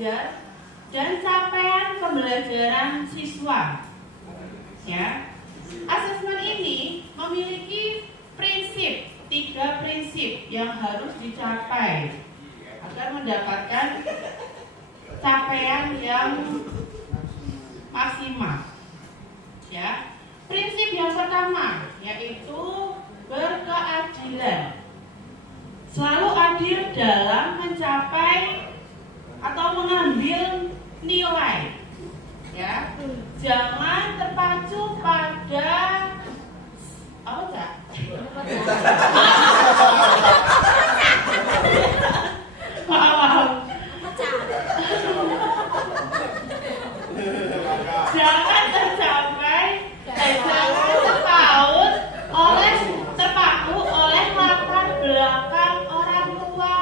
belajar dan capaian pembelajaran siswa. Ya, asesmen ini memiliki tiga prinsip yang harus dicapai agar mendapatkan capaian yang maksimal. Ya, prinsip yang pertama yaitu berkeadilan. Selalu adil dalam mencapai atau mengambil nilai. Ya, jangan terpacu pada apa enggak? Jangan terpaku oleh latar belakang orang tua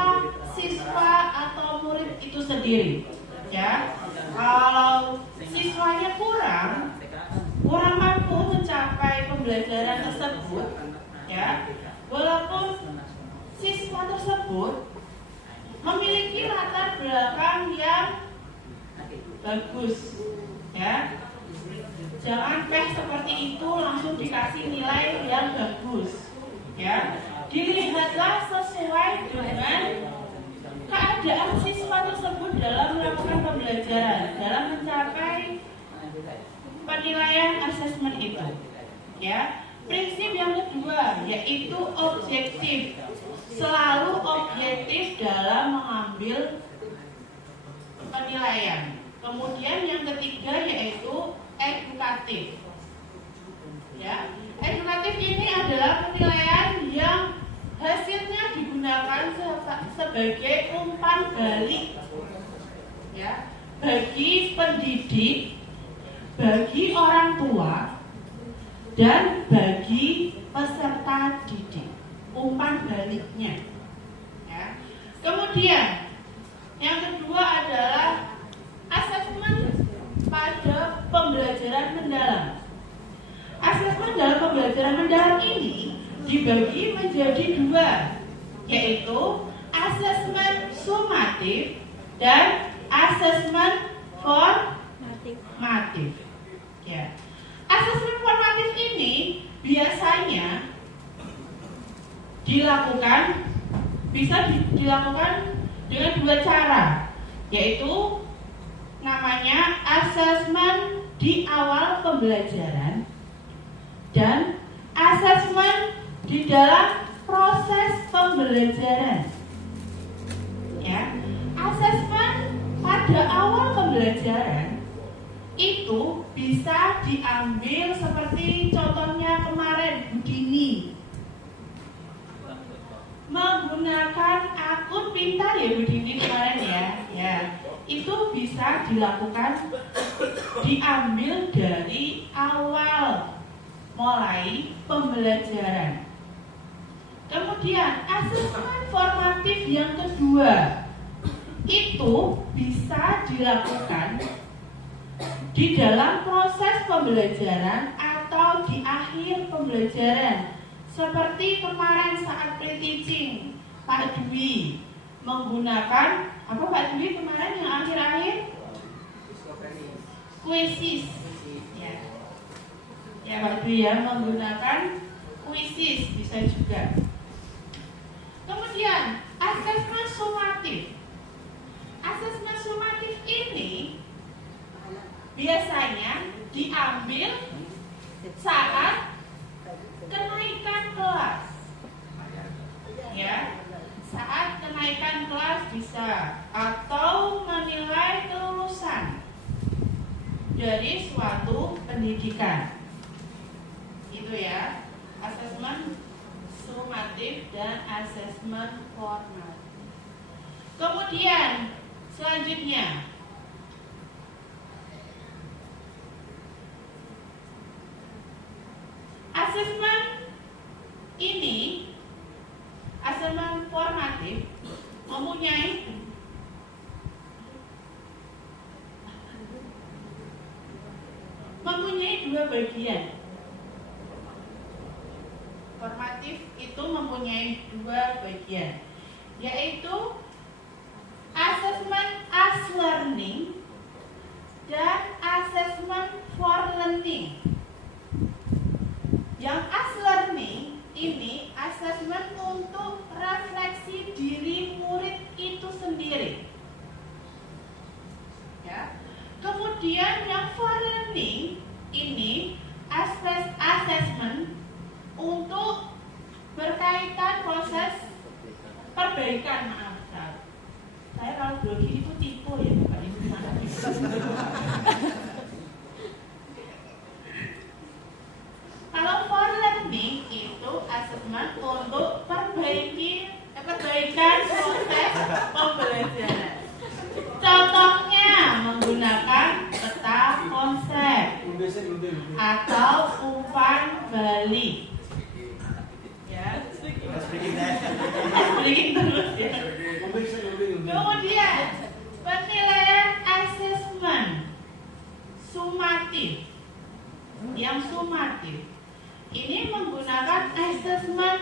siswa atau murid itu sendiri. Ya, kalau siswanya kurang mampu mencapai pembelajaran tersebut, ya, walaupun siswa tersebut memiliki latar belakang yang bagus, ya, jangan seperti itu langsung dikasih nilai yang bagus, ya. Dilihatlah sesuai dengan keadaan siswa tersebut dalam melakukan pembelajaran, dalam mencapai penilaian asesmen itu. Ya, prinsip yang kedua yaitu objektif. Selalu objektif dalam mengambil penilaian. Kemudian yang ketiga yaitu edukatif. Ya, edukatif ini adalah penilaian yang hasilnya digunakan sebagai umpan balik, ya, bagi pendidik, bagi orang tua, dan bagi peserta didik. Umpan baliknya, ya. Kemudian yang kedua adalah asesmen pada pembelajaran mendalam. Asesmen dalam pembelajaran mendalam ini dibagi menjadi dua, yaitu asesmen sumatif dan asesmen formatif. Ya. Asesmen formatif ini biasanya bisa dilakukan dengan dua cara, yaitu namanya asesmen di awal pembelajaran dan asesmen di dalam proses pembelajaran. Ya, asesmen pada awal pembelajaran itu bisa diambil seperti contohnya kemarin Bu Dini menggunakan akun pintar, ya Bu Dini kemarin, ya, itu bisa dilakukan, diambil dari awal mulai pembelajaran. Kemudian asesmen formatif yang kedua itu bisa dilakukan di dalam proses pembelajaran atau di akhir pembelajaran. Seperti kemarin saat pre-teaching, Pak Dwi menggunakan apa Pak Dwi kemarin yang akhir-akhir? Kuisis. Ya Pak Dwi ya, menggunakan kuisis bisa juga. Kemudian asesmen sumatif. Asesmen sumatif ini biasanya diambil saat kenaikan kelas, ya, saat kenaikan kelas bisa, atau menilai kelulusan dari suatu pendidikan. Itu ya, asesmen sumatif dan asesmen formatif. Kemudian selanjutnya asesmen ini, asesmen formatif mempunyai dua bagian. Formatif itu mempunyai dua bagian, yaitu asesmen as learning dan assessment for learning. Yang as learning ini assessment untuk refleksi diri murid itu sendiri. Ya. Kemudian yang for learning ini assessment untuk berkaitan proses perbaikan. Maaf, saya kalau grogi itu tipu ya, bukan itu mana. Kalau for learning itu assessment untuk perbaikan proses pembelajaran. Contohnya menggunakan peta konsep atau umpan balik. Ya, speaking terus ya. Kemudian penilaian assessment sumatif. Yang sumatif ini menggunakan assessment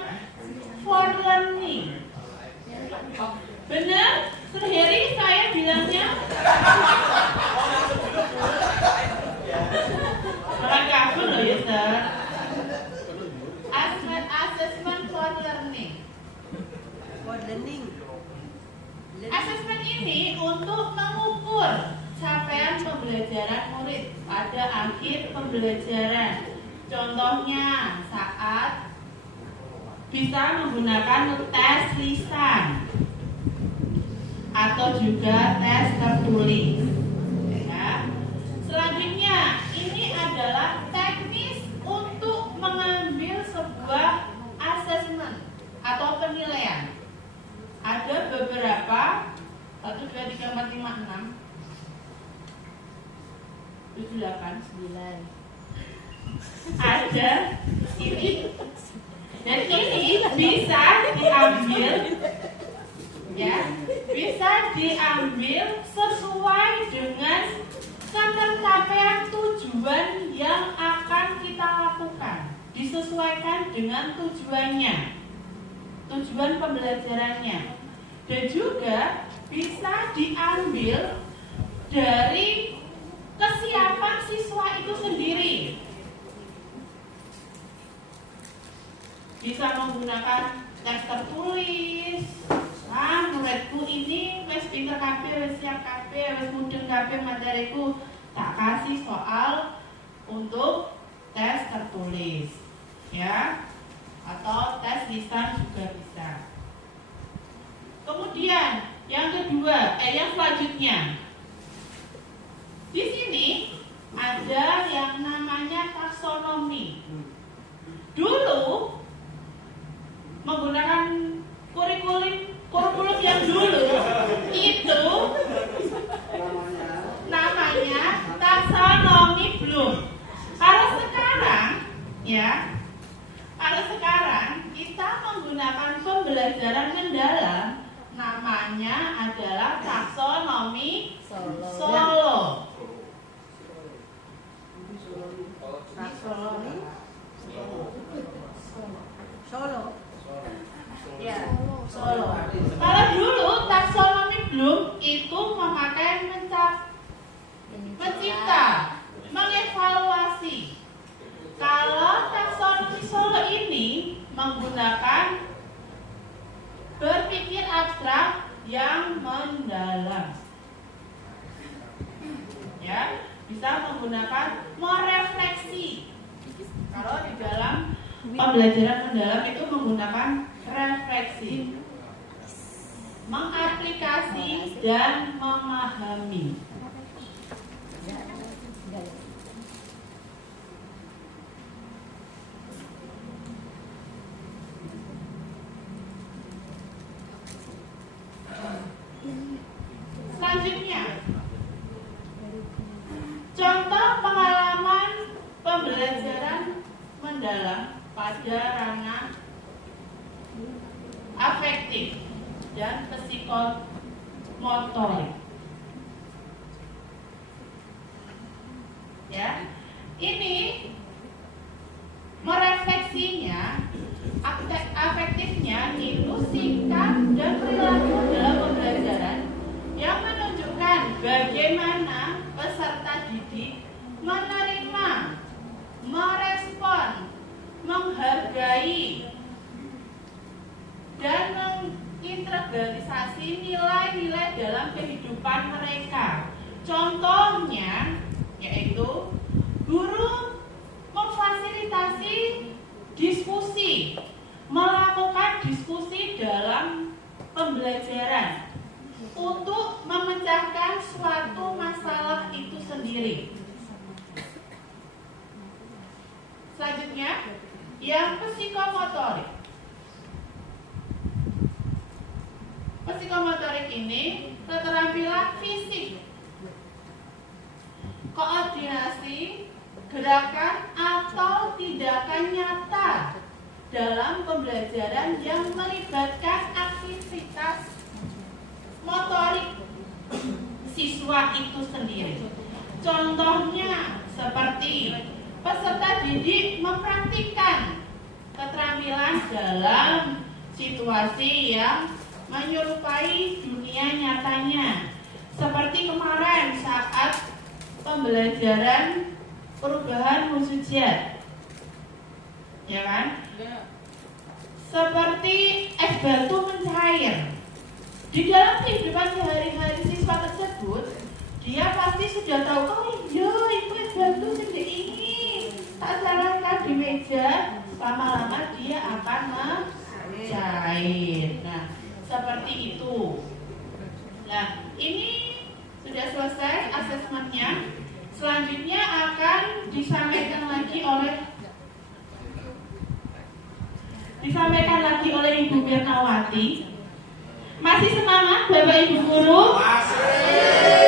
for learning. Benar? Sehari saya bilangnya orang kafir loh ya, Sir. Assessment for learning. Assessment ini untuk mengukur capaian pembelajaran murid pada akhir pembelajaran. Contohnya saat bisa menggunakan tes lisan atau juga tes tertulis. Ya. Selanjutnya, ini adalah teknis untuk mengambil sebuah assessment atau penilaian. Ada beberapa 1, 2, 3, 4, 5, 6 7, 8, 9 ada ini. Dan ini bisa diambil, ya, bisa diambil sesuai dengan capaian tujuan yang akan kita lakukan. Disesuaikan dengan tujuannya, tujuan pembelajarannya. Dan juga bisa diambil dari kesiapan siswa itu sendiri. Bisa menggunakan tes tertulis. Nah, muridku ini wis pinter kabeh, wis siap kabeh, wis mudeng kabeh materiku, tak kasih soal untuk tes tertulis, ya, atau tes lisan juga bisa. Kemudian yang kedua, yang selanjutnya, di sini ada yang namanya taksonomi. Dulu menggunakan kurikulum yang dulu itu namanya taksonomi Bloom. Kalau sekarang, ya, kalau sekarang kita menggunakan pembelajaran mendalam, namanya adalah taksonomi Solo. Taksonomi Solo. Ya, Solo. Kalau dulu taksonomi Bloom itu memakai mencipta, mengevaluasi. Kalau taksonomi Solo ini menggunakan berpikir abstrak yang mendalam. Ya, bisa menggunakan merefleksi. Kalau di dalam pembelajaran mendalam itu menggunakan refleksi, mengaplikasi dan memahami. Selanjutnya, contoh pengalaman pembelajaran mendalam pada ranah afektif dan psikomotorik. Ya, ini merefleksinya, afektifnya itu sikap dan perilaku dalam pembelajaran yang menunjukkan mengstabilisasi nilai-nilai dalam kehidupan mereka. Contohnya yaitu guru memfasilitasi diskusi, melakukan diskusi dalam pembelajaran untuk memecahkan suatu masalah itu sendiri. Selanjutnya, yang psikomotorik. Psikomotorik ini keterampilan fisik, koordinasi, gerakan atau tindakan nyata dalam pembelajaran yang melibatkan aktivitas motorik siswa itu sendiri. Contohnya seperti peserta didik mempraktikkan keterampilan dalam situasi yang menyerupai dunia nyatanya. Seperti kemarin saat pembelajaran perubahan musujat, ya kan? Seperti es batu mencair. Di dalam kehidupan sehari-hari siswa tersebut, dia pasti sudah tahu, oh iya itu es batu seperti ini. Tak salahkan di meja, lama-lama dia akan mencair. Nah, seperti itu. Nah, ini sudah selesai asesmennya. Selanjutnya akan disampaikan lagi oleh Ibu Mirnawati. Masih semangat Bapak Ibu Guru? Masih.